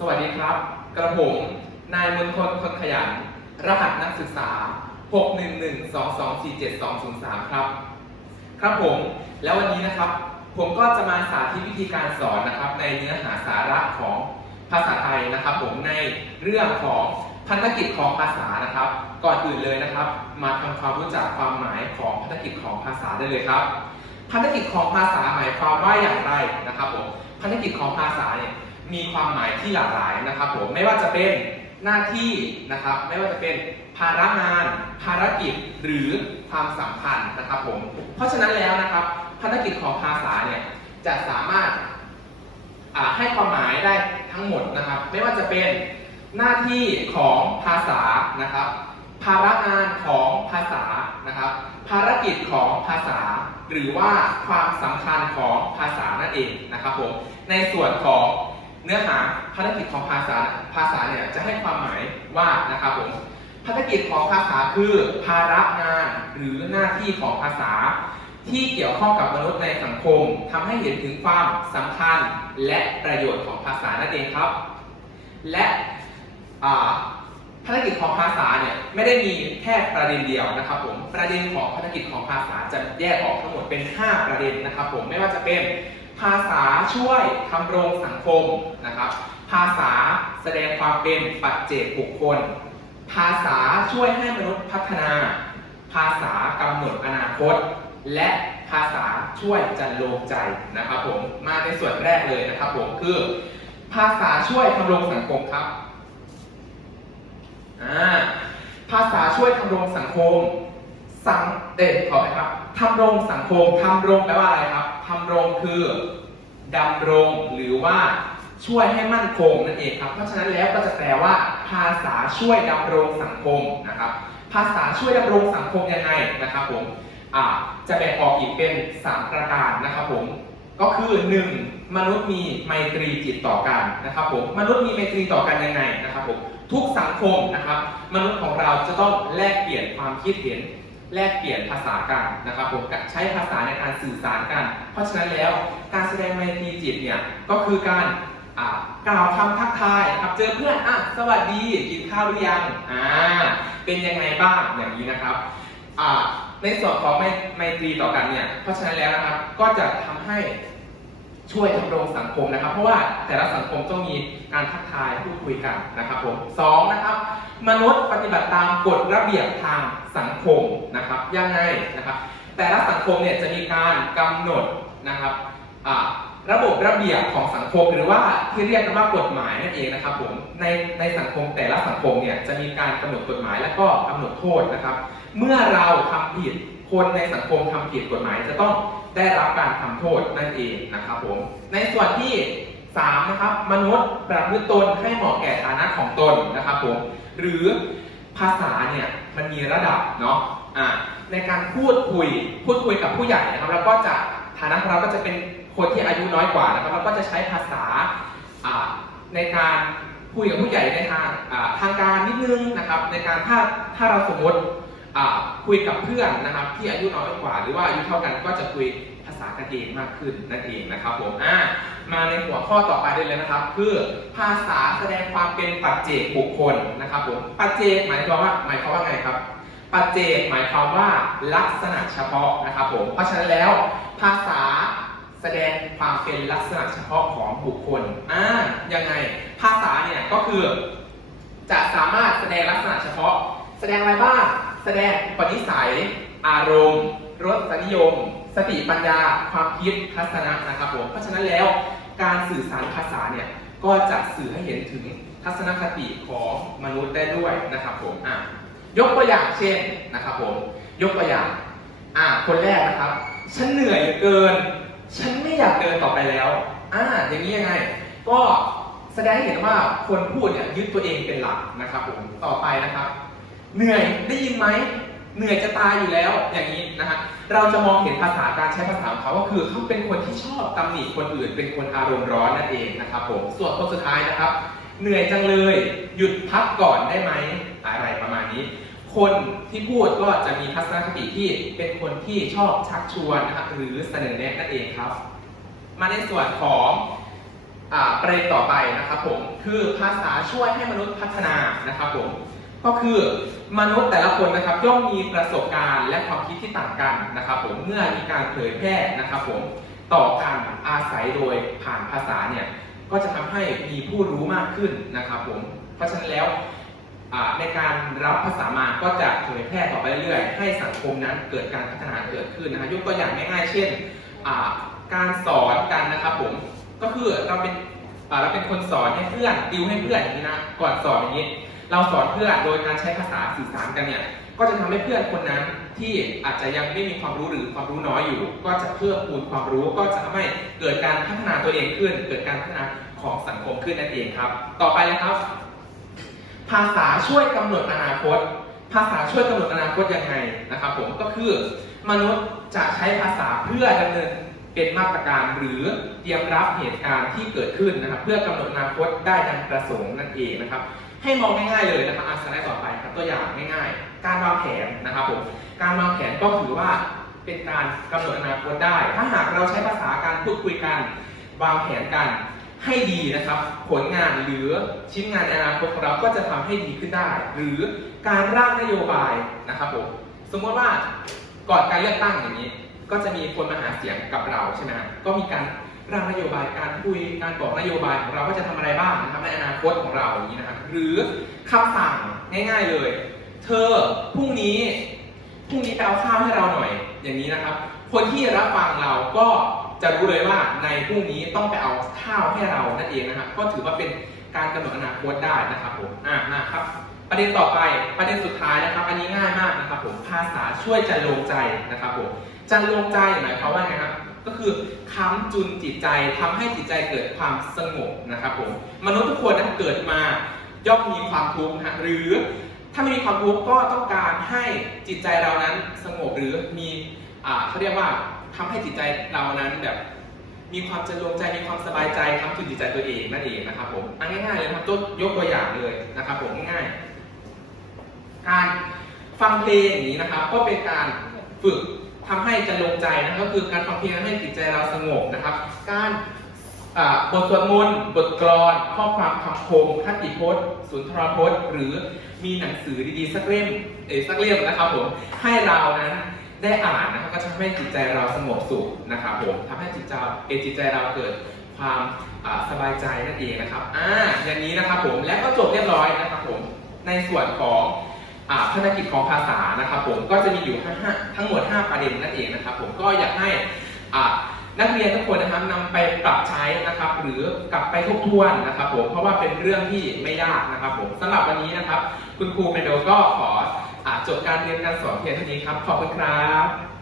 สวัสดีครับ กระผม นายมนทนคนขยัน รหัสนักศึกษา 6112247203 ครับ ครับผม แล้ววันนี้นะครับ ผมก็จะมาสาธิตวิธีการสอนนะครับ ในเนื้อหาสาระของภาษาไทยนะครับ ผมในเรื่องของพันธกิจของภาษานะครับ ก่อนอื่นเลยนะครับ มาทำความรู้จักความหมายของพันธกิจของภาษาได้เลยครับ พันธกิจของภาษาหมายความว่าอย่างไรนะครับผมพันธกิจของภาษาเนี่ย มีความหมายที่หลากหลายนะครับผมไม่ว่าจะเป็นหน้าที่นะครับ ไม่ว่าจะเป็นภาระงาน ภารกิจหรือความสัมพันธ์นะครับผมเพราะฉะนั้นแล้วนะครับพันธกิจของภาษาเนี่ยจะสามารถให้ความหมายได้ทั้งหมดนะครับ ไม่ว่าจะเป็นหน้าที่ของภาษานะครับ ภาระงานของภาษานะครับ ภารกิจของภาษา หรือว่าความสำคัญของภาษานั่นเองนะครับผมในส่วนของ เนื้อหาภารกิจของภาษาภาษาเนี่ยจะให้ความหมายว่านะครับผมภารกิจของภาษาคือภาระงานหรือหน้าที่ของภาษา ที่เกี่ยวข้องกับมนุษย์ในสังคมทำให้เห็นถึงความสำคัญและประโยชน์ของภาษานั่นเองครับ และภารกิจของภาษาเนี่ยไม่ได้มีแค่ประเด็นเดียวนะครับผมประเด็นของภารกิจของภาษาจะแยกออกทั้งหมดเป็น 5 ประเด็นนะครับผมไม่ว่าจะเป็น ภาษาช่วยทำรงสังคมนะครับ ภาษาแสดงความเป็นปัจเจกบุคคล ภาษาช่วยให้มนุษย์พัฒนา ภาษากำหนดอนาคต และภาษาช่วยจันโลงใจนะครับผมมาในส่วนแรกเลยนะครับผมคือ ภาษาช่วยทำรงสังคมครับภาษาช่วยทำรงสังคม สังเด็ขอไหมครับ ทำรงสังคมทำรงแปลว่าอะไรครับทำรงคือดำรงหรือว่าช่วยให้มั่นคงนั่นเองครับ เพราะฉะนั้นแล้วก็จะแปลว่า ภาษาช่วยดำรงสังคมนะครับ ภาษาช่วยดำรงสังคมยังไงนะครับผมจะแบ่งออกอีกเป็น 3 ประการนะครับผม ก็คือ 1. มนุษย์มีไมตรีจิตต่อกันนะครับผม มนุษย์มีไมตรีต่อกันยังไงนะครับผม ทุกสังคมนะครับ มนุษย์ของเราจะต้องแลกเปลี่ยนความคิดเห็น แลกเปลี่ยนภาษากันนะครับผมใช้ภาษาในการสื่อสารกัน เพราะฉะนั้นแล้วการแสดงไมตรีจิตเนี่ยก็คือการกล่าวคำทักทายนะครับเจอเพื่อนอะสวัสดีกินข้าวหรือยังอ่าเป็นยังไงบ้างอย่างนี้นะครับอ่าในส่วนของไมไมตรีต่อกันเนี่ยเพราะฉะนั้นแล้วนะครับก็จะทำให้ช่วยทำรงสังคมนะครับ เพราะว่าแต่ละสังคมต้องมีการทักทายพูดคุยกันนะครับผมสองนะครับ มนุษย์ปฏิบัติตามกฎระเบียบทางสังคมนะครับยังไงนะครับ แต่ละสังคมเนี่ยจะมีการกำหนดนะครับระบบระเบียบของสังคมหรือว่าที่เรียกกันว่ากฎหมายนั่นเองนะครับผมในในสังคมแต่ละสังคมเนี่ยจะมีการกำหนดกฎหมายและก็กำหนดโทษนะครับ เมื่อเราทำผิดคนในสังคมทำผิดกฎหมายจะต้องได้รับการทำโทษนั่นเองนะครับผมในส่วนที่ 3นะครับมนุษย์ประพฤติตนให้เหมาะแก่ฐานะของตนนะครับผมหรือภาษาเนี่ยมันมีระดับเนาะอ่าในการพูดคุยพูดคุยกับผู้ใหญ่นะครับแล้วก็จะฐานะของเราก็จะเป็นคนที่อายุน้อยกว่านะครับแล้วก็จะใช้ภาษาในการคุยกับผู้ใหญ่ในทางทางการนิดนึงนะครับในการถ้าถ้าเราสมมติคุยกับเพื่อนนะครับที่อายุน้อยกว่า หรือว่าอายุเท่ากันก็จะคุยภาษากันเองมากขึ้นนั่นเองนะครับผมอ่า มาในหัวข้อต่อไปได้เลยนะครับ คือภาษาแสดงความเป็นปัจเจกบุคคลนะครับผมปัจเจกหมายความว่าหมายความว่าไงครับ ปัจเจกหมายความว่าลักษณะเฉพาะนะครับผมเพราะฉะนั้นแล้วภาษาแสดงความเป็นลักษณะเฉพาะของบุคคลอ่ายังไงภาษาเนี่ยก็คือ จะสามารถแสดงลักษณะเฉพาะ แสดงอะไรบ้างแสดงปนิสัย อารมณ์รสนิยม สติปัญญา ความคิดทัศนะนะครับผมเพราะฉะนั้นแล้ว การสื่อสารภาษาเนี่ยก็จะสื่อให้เห็นถึงทัศนคติของมนุษย์ได้ด้วยนะครับผมอะยกตัวอย่างเช่นนะครับผมยกตัวอย่างอะคนแรกนะครับ ฉันเหนื่อยเกิน ฉันไม่อยากเดินต่อไปแล้วอ่าอย่างนี้ยังไง ก็แสดงให้เห็นว่าคนพูดเนี่ยยึดตัวเองเป็นหลักนะครับผมต่อไปนะครับ เหนื่อยได้ยินไหม เหนื่อยจะตายอยู่แล้วอย่างนี้นะฮะเราจะมองเห็นภาษาการใช้ภาษาของเขาก็คือเขาเป็นคนที่ชอบตำหนิคนอื่น เป็นคนอารมณ์ร้อนนั่นเองนะครับผมส่วนคนสุดท้ายนะครับ เหนื่อยจังเลยหยุดพักก่อนได้ไหมอะไรประมาณนี้ คนที่พูดก็จะมีทัศนคติที่เป็นคนที่ชอบชักชวนนะครับหรือเสนอแนะนั่นเองครับ มาในส่วนของอประเด็นต่อไปนะครับผมคือภาษาช่วยให้มนุษย์พัฒนานะครับผม ก็คือมนุษย์แต่ละคนนะครับย่อมมีประสบการณ์และความคิดที่ต่างกันนะครับผมเมื่อมีการเผยแพร่นะครับผมต่อการอาศัยโดยผ่านภาษาเนี่ยก็จะทำให้มีผู้รู้มากขึ้นนะครับผมเพราะฉะนั้นแล้วในการรับภาษามาก็จะเผยแพร่ต่อไปเรื่อยให้สังคมนั้นเกิดการพัฒนาเกิดขึ้นนะฮะยกตัวอย่างง่ายๆ เช่นการสอนกันนะครับผมก็คือเราเป็นเราเป็นคนสอนให้เพื่อนติวให้เพื่อนอย่างนี้นะก่อนสอนอย่างนี้ เราสอนเพื่อนโดยการใช้ภาษาสื่อสารกันเนี่ย ก็จะทำให้เพื่อนคนนั้นที่อาจจะยังไม่มีความรู้หรือความรู้น้อยอยู่ ก็จะเพิ่มพูนความรู้ก็จะทำให้เกิดการพัฒนาตัวเองขึ้น เกิดการพัฒนาของสังคมขึ้นนั่นเองครับ ต่อไปนะครับ ภาษาช่วยกำหนดอนาคต ภาษาช่วยกำหนดอนาคตยังไงนะครับ ผมก็คือมนุษย์จะใช้ภาษาเพื่อดำเนิน เป็นมาตรการหรือเตรียมรับเหตุการณ์ที่เกิดขึ้นนะครับ เพื่อกำหนดอนาคตได้ดังประสงค์นั่นเองนะครับ ให้มองง่ายๆเลยนะครับอาสไลด์ต่อไปครับตัวอย่างง่ายๆ การวางแผนนะครับผมการวางแผนก็ถือว่าเป็นการกำหนดอนาคตได้ ถ้าหากเราใช้ภาษาการพูดคุยกัน วางแผนกันให้ดีนะครับ ผลงานหรือชิ้นงานในอนาคตของเราก็จะทำให้ดีขึ้นได้ หรือการร่างนโยบายนะครับผมสมมติว่าก่อนการเลือกตั้งอย่างนี้ ก็จะมีคนมาหาเสียงกับเราใช่ไหมฮะก็มีการร่างนโยบายการคุยการบอกนโยบายของเราว่าจะทำอะไรบ้างนะครับในอนาคตของเราอย่างนี้นะครับหรือคำสั่งง่าย ๆเลย เธอพรุ่งนี้พรุ่งนี้ไปเอาข้าวให้เราหน่อยอย่างนี้นะครับ คนที่รับฟังเราก็จะรู้เลยว่าในพรุ่งนี้ต้องไปเอาข้าวให้เรานั่นเองนะครับก็ถือว่าเป็นการกำหนดอนาคตได้นะครับผมอะนะครับ ประเด็นต่อไปประเด็นสุดท้ายนะครับ อันนี้ง่ายมากนะครับผมภาษาช่วยจันโลงใจนะครับผมจันโลงใจหมายความว่าไงครับก็คือค้ำจุนจิตใจทำให้จิตใจเกิดความสงบนะครับผมมนุษย์ทุกคนนั้นเกิดมาย่อมมีความทุกข์นะหรือถ้าไม่มีความทุกข์ก็ต้องการให้จิตใจเรานั้นสงบหรือมีอ่าเขาเรียกว่าทำให้จิตใจเรานั้นแบบมีความจะรวมใจมีความสบายใจทำจุนจิตใจตัวเองนั่นเองนะครับผมเอันง่ายๆเลยครับตัวยกตัวอย่างเลยนะครับผมง่าย การฟังเพลงอย่างนี้นะครับ ก็เป็นการฝึกทำให้จะลงใจนะครับก็คือการฟังเพลงให้จิตใจเราสงบนะครับ การบทสวดมนต์บทกลอน ข้อความคำคมคติพจน์สุนทรพจน์ หรือมีหนังสือดีๆสักเล่มเออสักเล่มนะครับผมให้เรานั้นได้อ่านนะครับก็จะทำให้จิตใจเราสงบสุขนะครับผมทำให้จิตใจเอจิตใจเราเกิดความสบายใจนั่นเองนะครับอ่าอย่างนี้นะครับผมและก็จบเรียบร้อยนะครับผมในส่วนของ ภารกิจของภาษานะครับผมก็จะมีอยู่ทั้งหมด 5 ประเด็นนั่นเองนะครับผมก็อยากให้นักเรียนทุกคนนะครับนำไปปรับใช้นะครับ หรือกลับไปทบทวนนะครับผมเพราะว่าเป็นเรื่องที่ไม่ยากนะครับผมสำหรับวันนี้นะครับ คุณครูเมโดก็ขออจบการเรียนการสอนเพียงเท่านี้ครับ ขอบคุณครับ